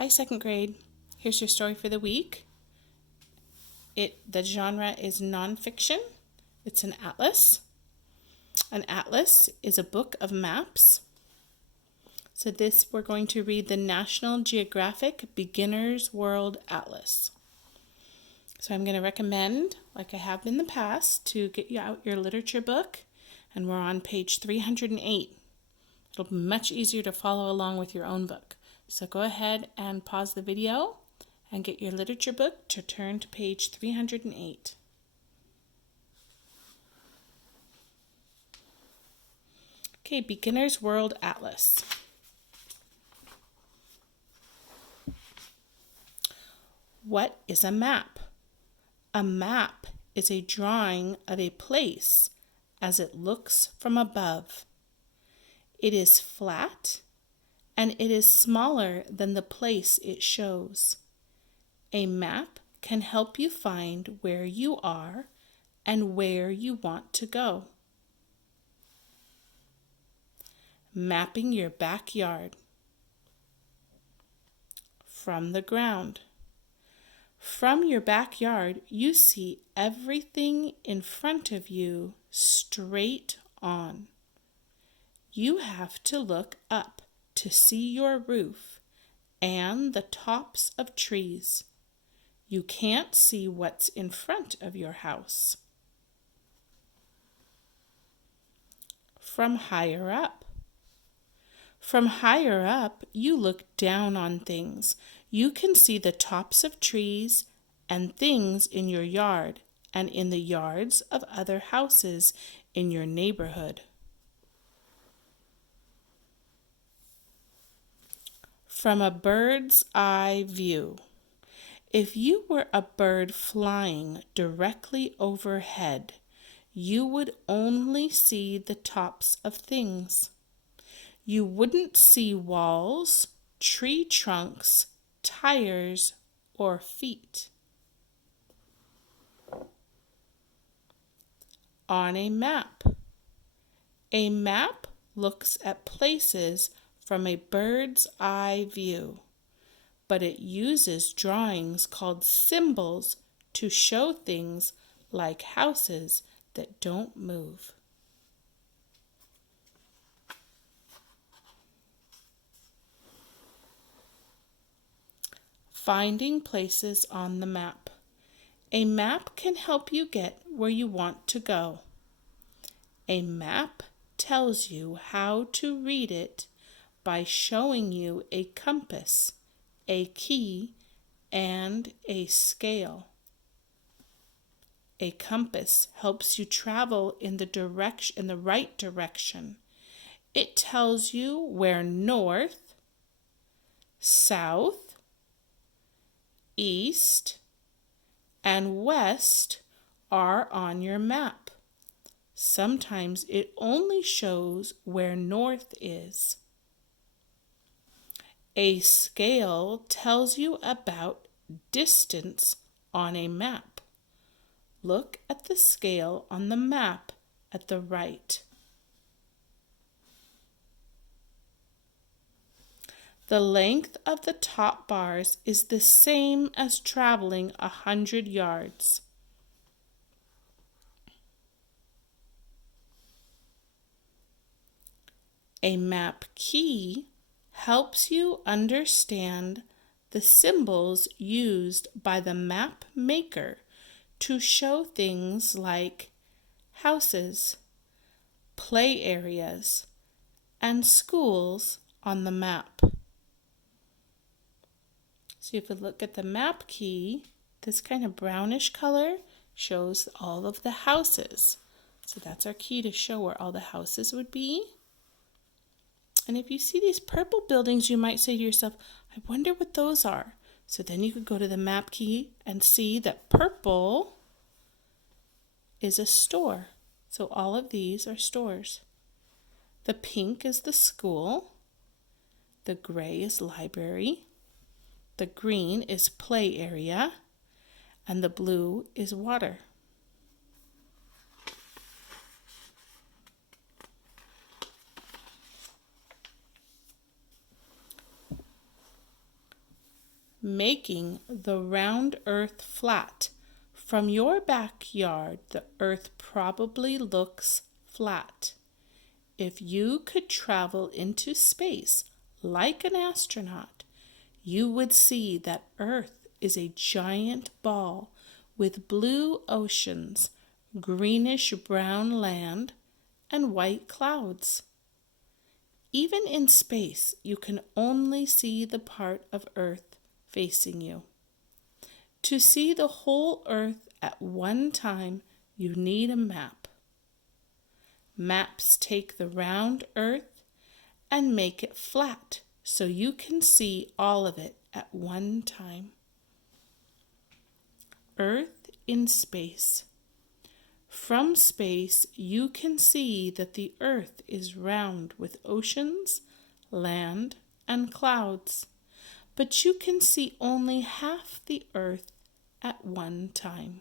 Hi, second grade. Here's your story for the week. The genre is nonfiction. It's an atlas. An atlas is a book of maps. So we're going to read the National Geographic Beginner's World Atlas. So I'm going to recommend, like I have in the past, to get you out your literature book, and we're on page 308. It'll be much easier to follow along with your own book. So go ahead and pause the video and get your literature book to turn to page 308. Okay, Beginner's World Atlas. What is a map? A map is a drawing of a place as it looks from above. It is flat and it is smaller than the place it shows. A map can help you find where you are and where you want to go. Mapping your backyard. From the ground. From your backyard, you see everything in front of you straight on. You have to look up to see your roof and the tops of trees. You can't see what's in front of your house. From higher up. From higher up, you look down on things. You can see the tops of trees and things in your yard and in the yards of other houses in your neighborhood. From a bird's eye view. If you were a bird flying directly overhead, you would only see the tops of things. You wouldn't see walls, tree trunks, tires, or feet. On a map. A map looks at places from a bird's eye view, but it uses drawings called symbols to show things like houses that don't move. Finding places on the map. A map can help you get where you want to go. A map tells you how to read it by showing you a compass, a key, and a scale. A compass helps you travel in the right direction. It tells you where north, south, east, and west are on your map. Sometimes it only shows where north is. A scale tells you about distance on a map. Look at the scale on the map at the right. The length of the top bars is the same as traveling 100 yards. A map key helps you understand the symbols used by the map maker to show things like houses, play areas, and schools on the map. So if you look at the map key, this kind of brownish color shows all of the houses. So that's our key to show where all the houses would be. And if you see these purple buildings, you might say to yourself, I wonder what those are. So then you could go to the map key and see that purple is a store. So all of these are stores. The pink is the school. The gray is library. The green is play area. And the blue is water. making the round earth flat. From your backyard, the earth probably looks flat. If you could travel into space like an astronaut, you would see that Earth is a giant ball with blue oceans, greenish brown land, and white clouds. Even in space, you can only see the part of Earth facing you. To see the whole Earth at one time, you need a map. Maps take the round Earth and make it flat so you can see all of it at one time. Earth in space. From space, you can see that the Earth is round with oceans, land, and clouds, but you can see only half the Earth at one time.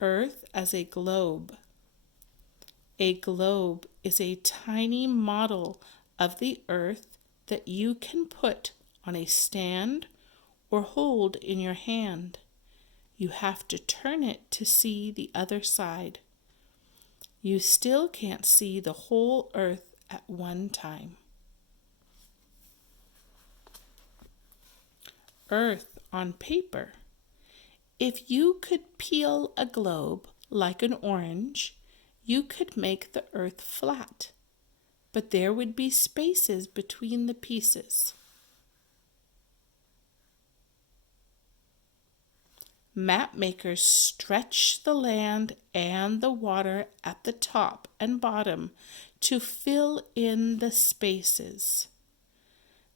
Earth as a globe. A globe is a tiny model of the Earth that you can put on a stand or hold in your hand. You have to turn it to see the other side. You still can't see the whole Earth at one time. Earth on paper. If you could peel a globe like an orange, you could make the Earth flat, but there would be spaces between the pieces. Map makers stretch the land and the water at the top and bottom to fill in the spaces.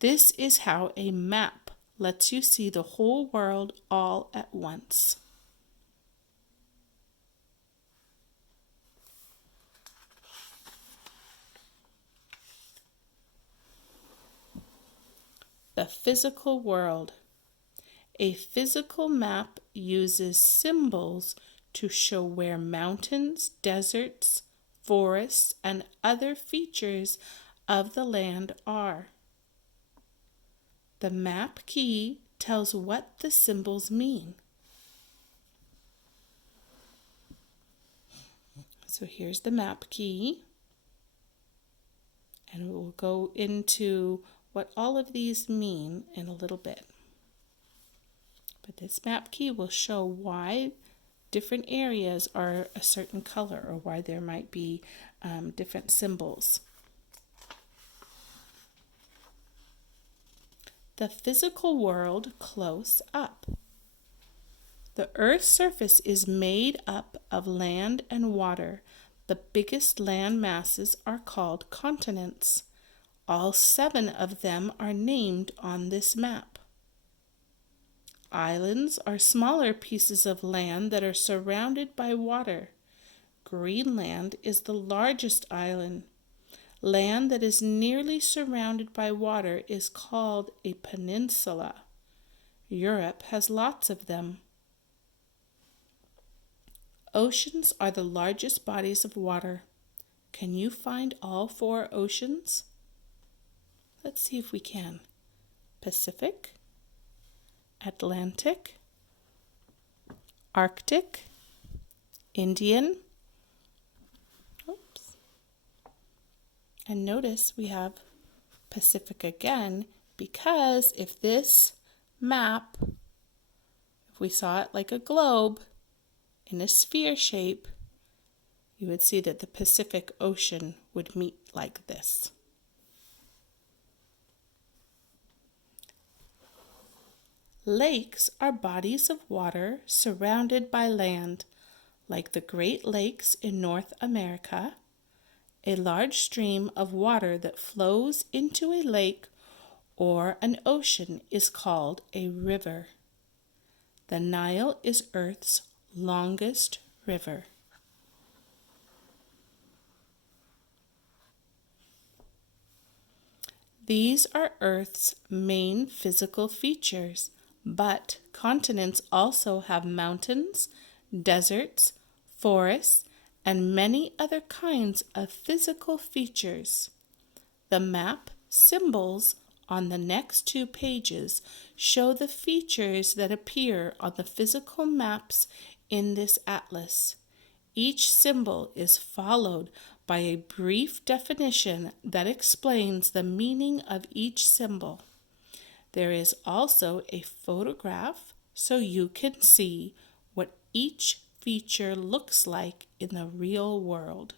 This is how a map lets you see the whole world all at once. The physical world. A physical map uses symbols to show where mountains, deserts, forests, and other features of the land are. The map key tells what the symbols mean. So here's the map key, and we'll go into what all of these mean in a little bit. But this map key will show why different areas are a certain color or why there might be different symbols. The physical world close up. The Earth's surface is made up of land and water. The biggest land masses are called continents. All 7 of them are named on this map. Islands are smaller pieces of land that are surrounded by water. Greenland is the largest island. Land that is nearly surrounded by water is called a peninsula. Europe has lots of them. Oceans are the largest bodies of water. Can you find all 4 oceans? Let's see if we can. Pacific, Atlantic, Arctic, Indian. And notice we have Pacific again, because if this map, if we saw it like a globe in a sphere shape, you would see that the Pacific Ocean would meet like this. Lakes are bodies of water surrounded by land, like the Great Lakes in North America. A large stream of water that flows into a lake or an ocean is called a river. The Nile is Earth's longest river. These are Earth's main physical features, but continents also have mountains, deserts, forests, and many other kinds of physical features. The map symbols on the next two pages show the features that appear on the physical maps in this atlas. Each symbol is followed by a brief definition that explains the meaning of each symbol. There is also a photograph so you can see what each feature looks like in the real world.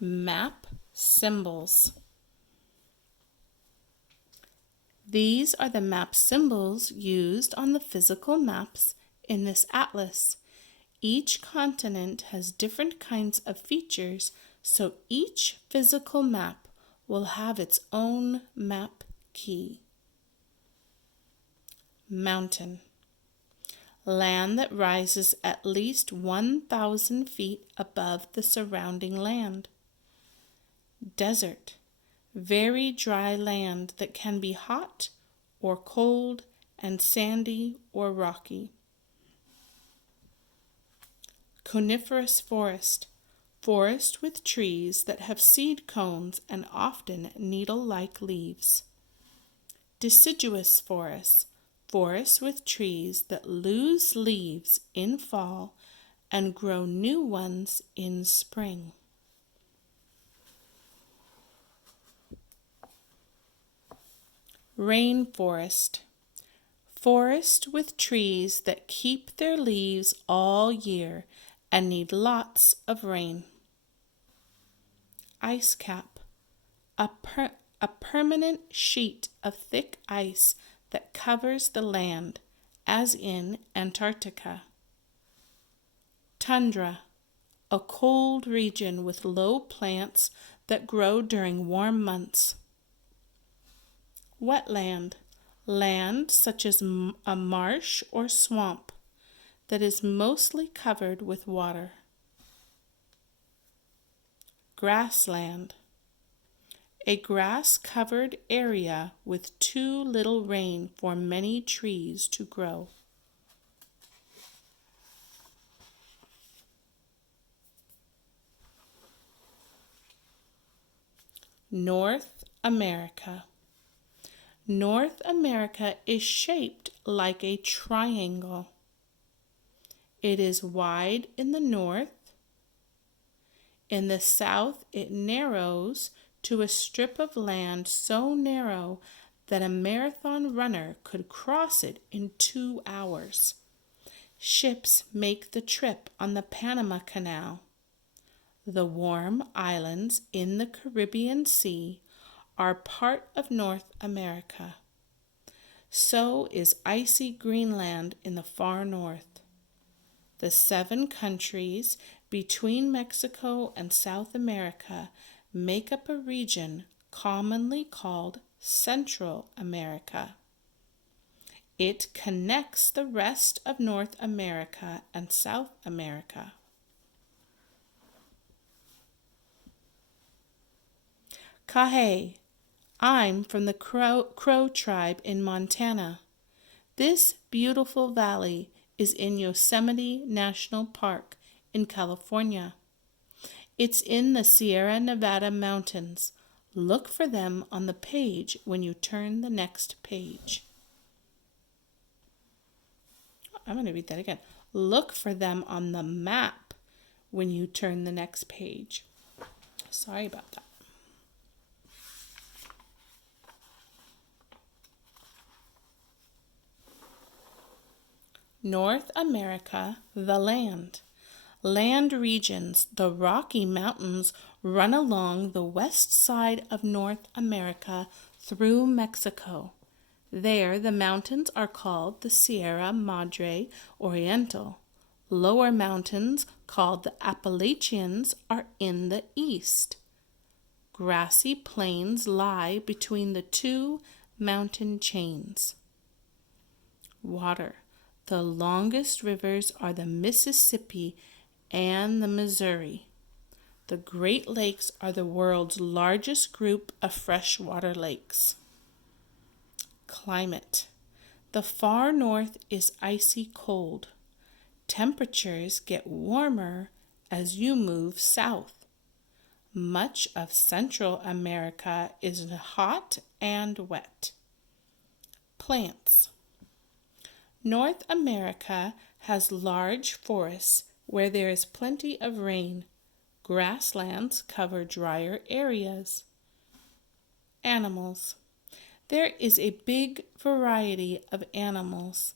Map symbols. These are the map symbols used on the physical maps in this atlas. Each continent has different kinds of features, so each physical map will have its own map key. Mountain. Land that rises at least 1,000 feet above the surrounding land. Desert. Very dry land that can be hot or cold and sandy or rocky. Coniferous forest. Forest with trees that have seed cones and often needle-like leaves. Deciduous forest. Forests with trees that lose leaves in fall and grow new ones in spring. Rainforest. Forest with trees that keep their leaves all year and need lots of rain. Ice cap. A permanent sheet of thick ice that covers the land, as in Antarctica. Tundra. A cold region with low plants that grow during warm months. Wetland. Land such as a marsh or swamp that is mostly covered with water. Grassland. A grass-covered area with too little rain for many trees to grow. North America. North America is shaped like a triangle. It is wide in the north. In the south, it narrows to a strip of land so narrow that a marathon runner could cross it in 2 hours. Ships make the trip on the Panama Canal. The warm islands in the Caribbean Sea are part of North America. So is icy Greenland in the far north. The 7 countries between Mexico and South America make up a region commonly called Central America. It connects the rest of North America and South America. Kahay. I'm from the Crow tribe in Montana. This beautiful valley is in Yosemite National Park in California. It's in the Sierra Nevada mountains. Look for them on the page when you turn the next page. I'm going to read that again. Look for them on the map when you turn the next page. Sorry about that. North America, the land. Land regions, the Rocky Mountains run along the west side of North America through Mexico. There, the mountains are called the Sierra Madre Oriental. Lower mountains, called the Appalachians, are in the east. Grassy plains lie between the 2 mountain chains. Water. The longest rivers are the Mississippi and the Missouri. The Great Lakes are the world's largest group of freshwater lakes. Climate. The far north is icy cold. Temperatures get warmer as you move south. Much of Central America is hot and wet. Plants. North America has large forests where there is plenty of rain. Grasslands cover drier areas. Animals. There is a big variety of animals,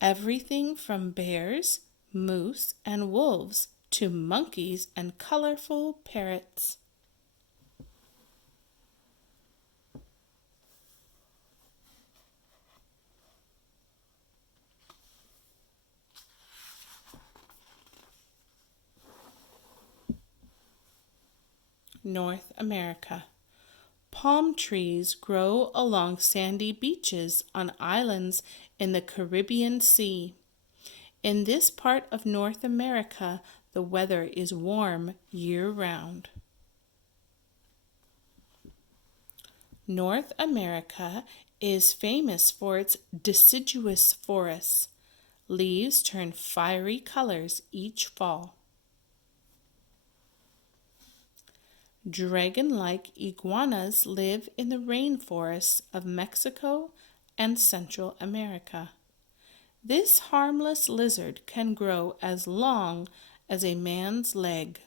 everything from bears, moose, and wolves to monkeys and colorful parrots. North America. Palm trees grow along sandy beaches on islands in the Caribbean Sea. In this part of North America, the weather is warm year-round. North America is famous for its deciduous forests. Leaves turn fiery colors each fall. Dragon-like iguanas live in the rainforests of Mexico and Central America. This harmless lizard can grow as long as a man's leg.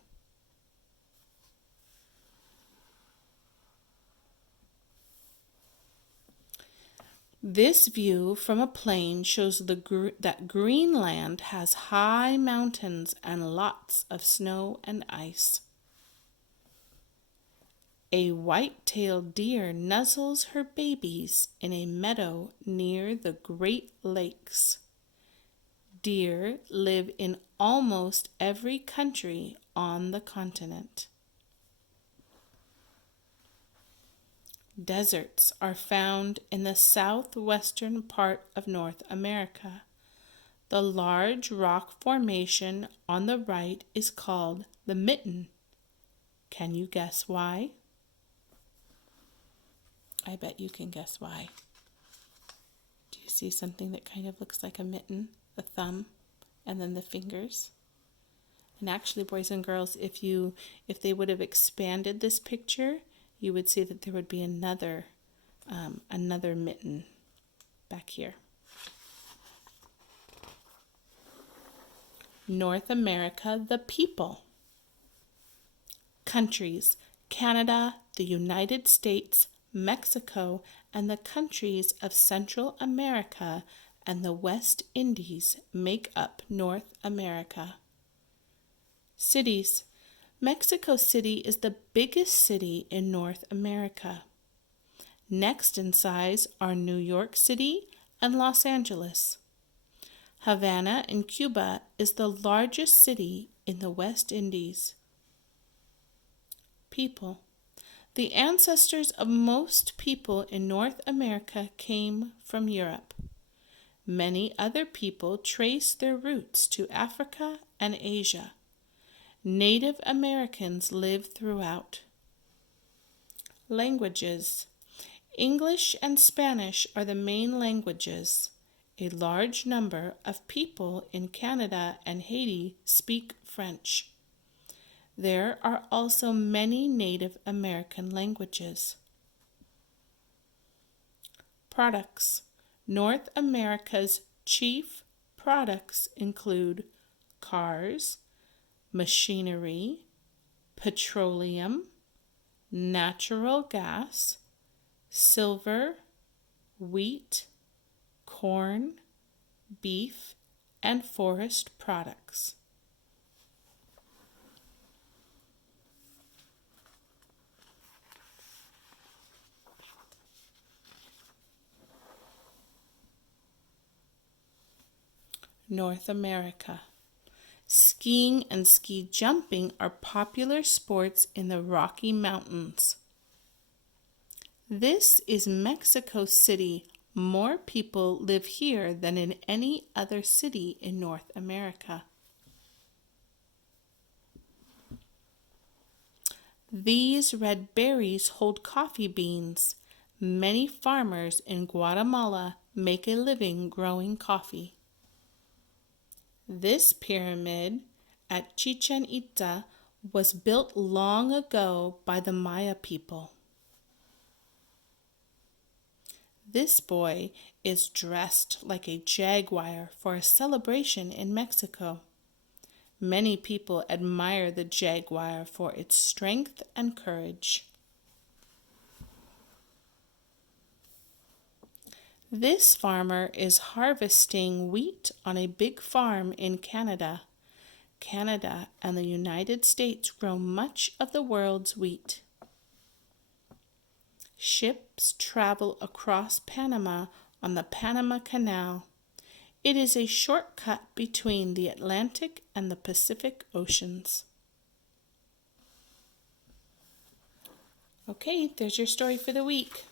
This view from a plane shows that Greenland has high mountains and lots of snow and ice. A white-tailed deer nuzzles her babies in a meadow near the Great Lakes. Deer live in almost every country on the continent. Deserts are found in the southwestern part of North America. The large rock formation on the right is called the Mitten. Can you guess why? I bet you can guess why. Do you see something that kind of looks like a mitten? The thumb and then the fingers? And actually, boys and girls, if they would have expanded this picture, you would see that there would be another mitten back here. North America, the people. Countries: Canada, the United States, Mexico, and the countries of Central America and the West Indies make up North America. Cities: Mexico City is the biggest city in North America. Next in size are New York City and Los Angeles. Havana in Cuba is the largest city in the West Indies. People: the ancestors of most people in North America came from Europe. Many other people trace their roots to Africa and Asia. Native Americans live throughout. Languages: English and Spanish are the main languages. A large number of people in Canada and Haiti speak French. There are also many Native American languages. Products: North America's chief products include cars, machinery, petroleum, natural gas, silver, wheat, corn, beef, and forest products. North America. Skiing and ski jumping are popular sports in the Rocky Mountains. This is Mexico City. More people live here than in any other city in North America. These red berries hold coffee beans. Many farmers in Guatemala make a living growing coffee. This pyramid at Chichen Itza was built long ago by the Maya people. This boy is dressed like a jaguar for a celebration in Mexico. Many people admire the jaguar for its strength and courage. This farmer is harvesting wheat on a big farm in Canada. Canada and the United States grow much of the world's wheat. Ships travel across Panama on the Panama Canal. It is a shortcut between the Atlantic and the Pacific Oceans. Okay, there's your story for the week.